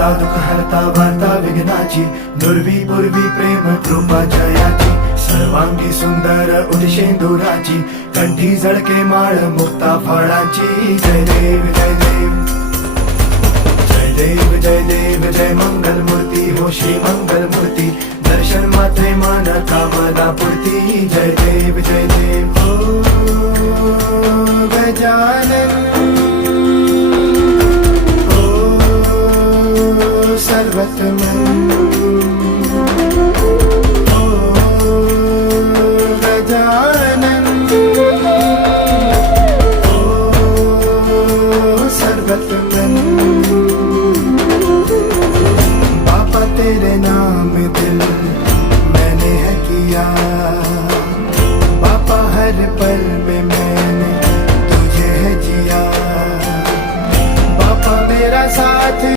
करता दुःख हरता वार्ता विघ्नाची, नुरवी पूर्वी प्रेम कृपा जयाची, सर्वांगी सुंदर उदिशेंदुराची, कंठी झळके माळ मुक्ता फळाची. जय देव जय देव जय देव जय देव जय मंगल मूर्ती हो श्री मंगल मूर्ती, दर्शन मात्रे मान कामना पूर्ती. जय देव जय देव ओ गजानन ओ सर्वतमन.